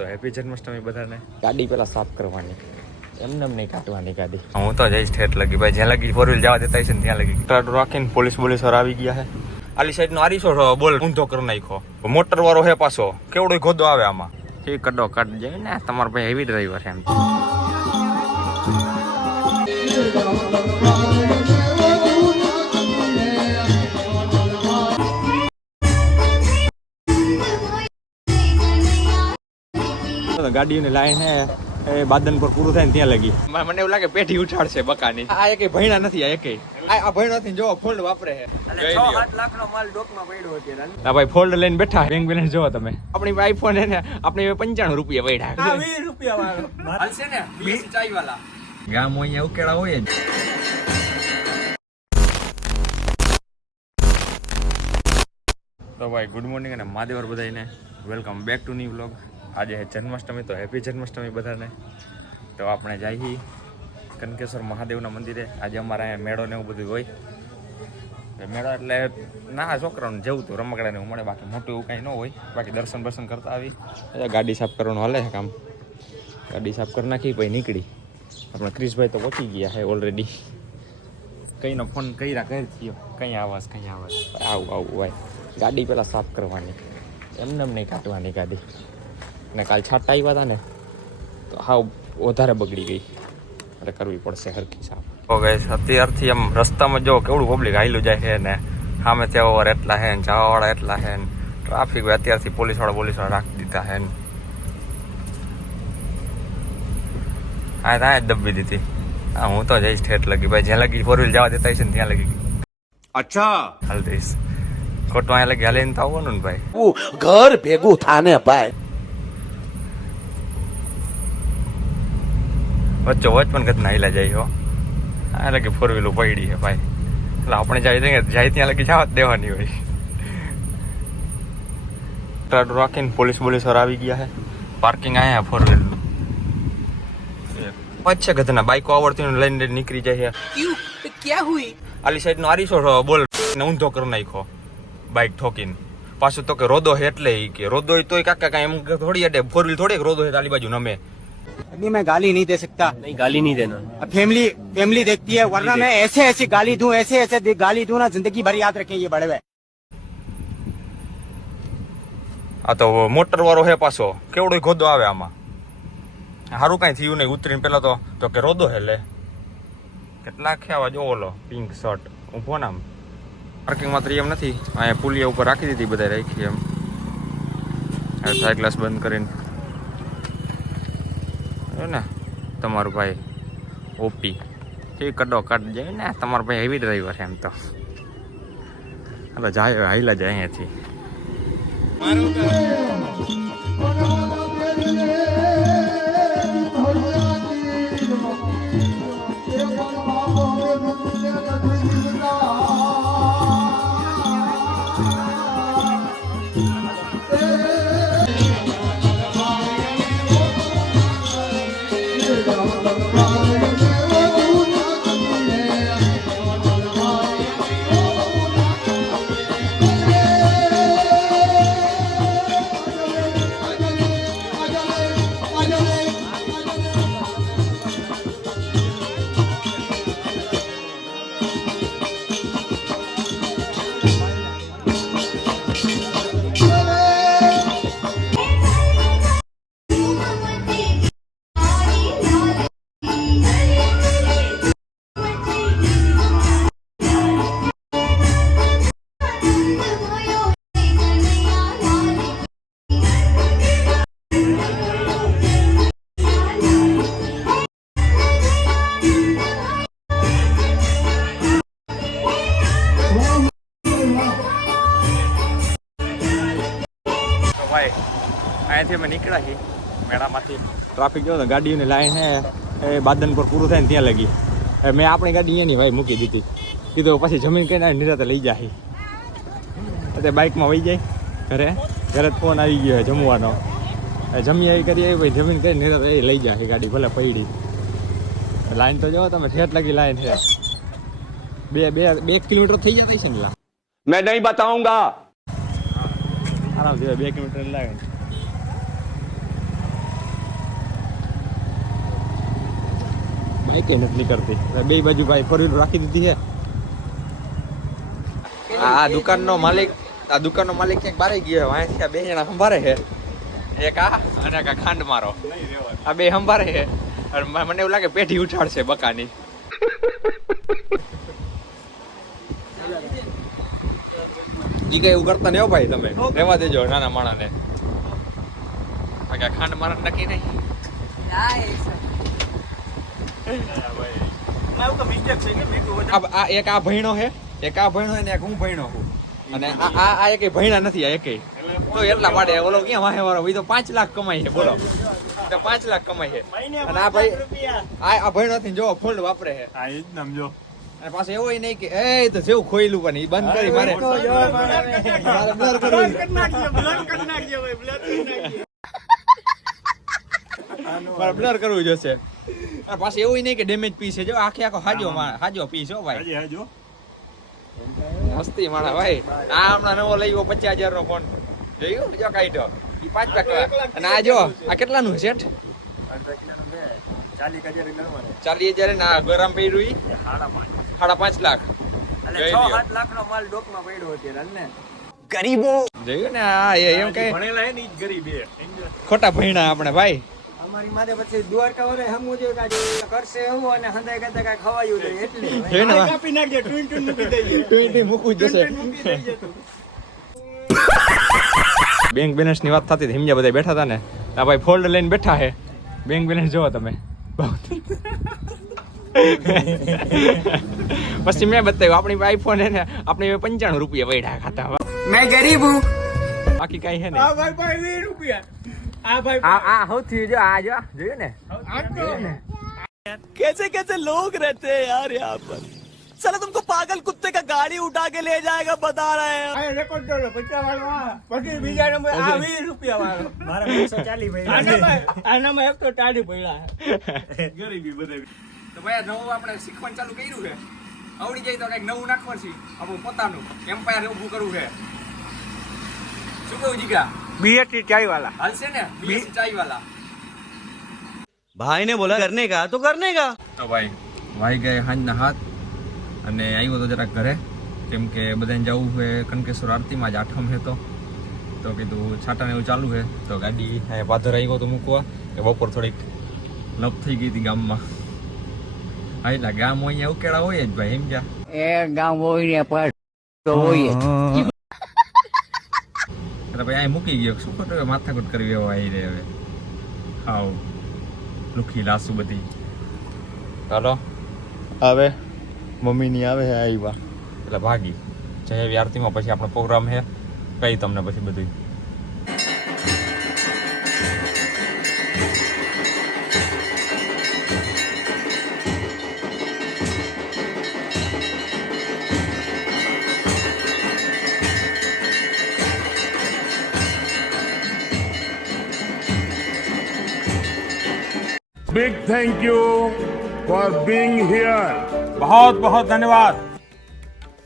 તો હેપી જન્માષ્ટમી બધાને. ગાડી પેલા સાફ કરવાની, એમને નહીં કાઢવાની ગાડી. હું તો જઈશ ઠેઠ લગી ભાઈ, જ્યાં લગી ફોર વ્હીલ જવા દેતા છે ને ત્યાં લગી ટ્રાડો રાખીને પોલીસ આવી ગયા છે. આલી સાઈડ નો આરીસો બોલ ઊંધો કરી નાખો. મોટર વાળો હે પાછો, કેવડો ગોદો આવે આમાં. એ કડો કાઢ જાય ને તમારો ભાઈ હેવી ડ્રાઈવર એમ. ગાડીની લાઈન હે એ બાદન પર પૂરું થાય ને ત્યાં લગી. મને એવું લાગે પેઢી ઉઠાડશે બકાની. આ એક ભણ્યા નથી, આ એક આ ભણ્યો નથી. જો ફોલ્ડ વાપરે છે, 6-7 લાખ નો માલ ડોકમાં પડ્યો અત્યારે. આ ભાઈ ફોલ્ડ લઈને બેઠા. બેંક બેલેન્સ જોવો તમે. આપણી આઈફોન હે ને આપણે 95 રૂપિયા પડ્યા. 20 રૂપિયા વાળો હાલશે ને 20 ચાઈ વાળા. ગામ અહીંયા ઉકેડા હોય જ. તો ભાઈ ગુડ મોર્નિંગ અને મહાદેવર બધાને welcome back to new vlog. આજે છે જન્માષ્ટમી, તો હેપી જન્માષ્ટમી બધાને. તો આપણે જઈએ કનકેશ્વર મહાદેવના મંદિરે. આજે અમારે અહીંયા મેળો ને એવું બધું હોય. મેળો એટલે ના છોકરાઓને જેવું તો રમકડા ને એવું મળે, બાકી મોટું એવું કંઈ ન હોય. બાકી દર્શન બર્શન કરતા આવી. ગાડી સાફ કરવાનું હાલે છે કામ. ગાડી સાફ કરી નાખી પછી નીકળી. આપણા ક્રિશભાઈ તો પહોંચી ગયા છે ઓલરેડી. કંઈનો ફોન કર્યા કરી થયો, કંઈ આવાજ આવું ભાઈ. ગાડી પહેલાં સાફ કરવાની, એમને નહીં કાઢવાની ગાડી. ને કાલ છાંટા આવ્યા હતા ને તો હાવ વધારે બગડી ગઈ, એટલે કરવી પડશે હરખી સાફ. ઓકે, અત્યારથી આમ રસ્તામાં જો કેવડું પબ્લિક હાઈલું જાય છે ને સામે ત્યાં એટલા છે ને જવાવાળા એટલા છે ને ટ્રાફિક અત્યારથી પોલીસવાળા રાખી દીધા છે ને. હા ત્યાં જ દબી દીધી. હા હું તો જઈશ ઠેઠ લગી ભાઈ, જ્યાં લગી ફોર વ્હીલ જવા દેતા છે ને ત્યાં લગી. અચ્છા હાલ દઈશ. ખોટું અહીંયા લગી હાલીને તો આવવાનું ને ભાઈ. ઘર ભેગું થાને ભાઈ. વચ્ચે પણ ઘટના હિલા જાય હો. આ લગી ફોર વ્હીલો પડી છે ભાઈ, એટલે આપણે જાય ત્યાં લગી જવા જ દેવાની હોય. ટ્રાડો રાખીને પોલીસ આવી ગયા છે. પાર્કિંગ આયા ફોર વ્હીલ છે ઘટના. બાઈકો આવડતી લઈને નીકળી જાય છે. ક્યાં હુઈ આલી સાઈડ નો આરીસો બોલ ને ઊંધો કરી નાખો બાઈક ઠોકીને. પાછું તો કે રોદો છે એટલે કે રોદો તોય કાકા કાંઈ એમ થોડી અડે. ફોર વ્હીલ થોડી રોદો છે આલી બાજુ નમે. अभी मैं गाली नहीं दे सकता. नहीं गाली नहीं देना. अब फैमिली देखती है, वरना मैं ऐसे गाली दूं, ऐसे गाली दूं ना, जिंदगी भर याद रखें ये बड़े हुए. આ તો મોટર વાળો હે પાછો, કેવડો ગોદો આવે આમાં. સારું કઈ થયું નહીં. ઉતરીને પેલા તો કે રોદો હે લે. કેટલા ખેવા જો ઓલો પિંક શર્ટ ઊભો ને આમ. પાર્કિંગ માં એમ નથી, અહીંયા પુલિયા ઉપર રાખી દીધી, બધા રાખી એમ. સાઈડ ગ્લાસ બંધ કરીને ને તમારું ભાઈ ઓપી એ કડો કાઢ જાય ને તમારો ભાઈ હેવી ડ્રાઈવર એમ. તો એટલે જાય હાઈલા જાય અહીંયાથી. અહીંયાથી અમે નીકળ્યા છીએ મેળામાંથી. ટ્રાફિક જો ગાડીઓની લાઈન હે એ બાદન પર પૂરું થાય ને ત્યાં લગી. મેં આપણી ગાડી અહીંયાની ભાઈ મૂકી દીધી. કીધું પછી જમીન કઈ નિરાતે લઈ જાય. અત્યારે બાઇકમાં વહી જાય ઘરે ફોન આવી ગયો જમવાનો. જમી આવી કરીએ ભાઈ, જમીન કરી નિરાતે એ લઈ જાય ગાડી, ભલે પડી. લાઈન તો જો તમે ઠેઠ લગી લાઈન છે. 2 કિલોમીટર થઈ જતી છે ને. मैं नहीं बताऊंगा. આરામથી 2 કિલોમીટર લાગે. માઈકે નથી નીકળતી બે બાજુ ભાઈ ફોર વ્હીલ રાખી દીધી છે આ દુકાનનો માલિક ક્યાંક બારે ગયો અહીંથી આ બે જણા સંભાળે છે એક આ અને એક આ ખાંડ મારો આ બે સંભાળે છે અને મને એવું લાગે પેઢી ઉઠાડશે બકાની ઈ કઈ એવું કરતા નહીં હો ભાઈ તમે રહેવા દેજો નાના માણાને આ ખાંડ મારા નક્કી નહીં આ એક આ ભઈણો છે એક આ ભઈણો છે ને એક હું ભઈણો છું અને આ એક ભઈણા નથી આ એકે તો એટલા પાડે ઓલો ક્યાં વાહે વાળો એ તો 5 લાખ કમાય છે બોલો તો 5 લાખ કમાય છે અને આ ભાઈ આ ભઈણો થી જો ફોલ્ડ વાપરે છે આ જ નામ જો અને પાછું એવું નહીં કે એ તો જેવું ખોઈલું પણ એ બંધ કરી મારે બ્લર કરવું મારે બ્લર કરવું જોશે અને પાછું એવું નહીં કે ડેમેજ પીસ છે જો આખે આખો હાજો પીસ હો ભાઈ હાજો મસ્તી માણા ભાઈ આ હમણાં નવો લઈ ગયો 50,000 નો ફોન જોયું જો કાઢ્યો એ 5 લાખ અને આ જો આ કેટલાનું છે શેઠ 40,000 ના ગરમ પડ્યું 5.5 લાખ 6-7 લાખ નો માલ ડોકમાં પડ્યો અત્યારે ને ગરીબો જોયું ને આ એમ કઈ ભણેલા હે ને ઈ જ ગરીબ હે ખોટા ભણ્યા આપણે ભાઈ અમારી માથે પછી દ્વારકા વાળે હમું જે કરશે એવું અને હંધાઈ કરતા કઈ ખવાયું નહીં એટલે કાપી નાખજે ટ્વિન મૂકી દઈએ ટ્વિન મૂકવું જશે બેંક બેલેન્સ ની વાત થતી હતી હિમજા બધા બેઠા હતા ને આ ભાઈ ફોલ્ડ લઈને બેઠા છે બેંક બેલેન્સ જોવો તમે પછી મેં બતાવ્યું આપણી આઈફોન હે ને આપણે 95 રૂપિયા વૈડા ખાતા મેં ગરીબ હું બાકી કઈ હે ને આ ભાઈ 20 રૂપિયા આ ભાઈ આ સૌથી જો આ જો જોયું ને कैसे कैसे लोग रहते हैं यार यहाँ पर साला तुमको पागल कुत्ते का गाड़ी उठा के ले जाएगा बता रहे हैं આ રેકોર્ડ કરો 50 વાળો પછી બીજા નંબર આ 20 રૂપિયા વાળો મારા 240 ભાઈ આનામાં એક તો ટાડી પડ્યા ગરીબી બધાય તો ભાઈ નવું આપણે શીખવાનું ચાલુ કર્યું છે આવડી જાય તો કઈક નવું નાખવાનું છે આપણું પોતાનું એમ્પાયર ઊભું કરવું છે શું કહું જીગા બીએસટી ચાય વાલા હાલશે ને બીએસટી ચાય વાલા भाई ने बोला करने का तो करने का તો ભાઈ વાઈ ગયે હાંજના હાથ અને આવ્યો તો જરાક ઘરે કેમ કે બધાને જવું છે કનકેશ્વર આરતીમાં જ આઠમ છે તો કીધું છાટાને એવું ચાલુ છે તો ગાડી પાદર આવ્યો તો મૂકવા કે બપોર થોડીક લપ થઈ ગઈ હતી ગામમાં હા એટલે ગામ અહીંયા ઉકેળા હોય જ ભાઈ એમ જ્યાં એ ગામ હોય ને પણ તો હોય એટલે ભાઈ અહીં મૂકી ગયો શું ખોટું માથાકૂટ કરવી એવો આવી રહે હવે હાવ લુખી લાસુ બધી ચાલો હવે મમ્મીની આવે છે આવ્યા એટલે ભાગી જય આરતીમાં પછી આપણો પ્રોગ્રામ છે કઈ તમને પછી બધું Big thank you for being here. बहुत बहुत धन्यवाद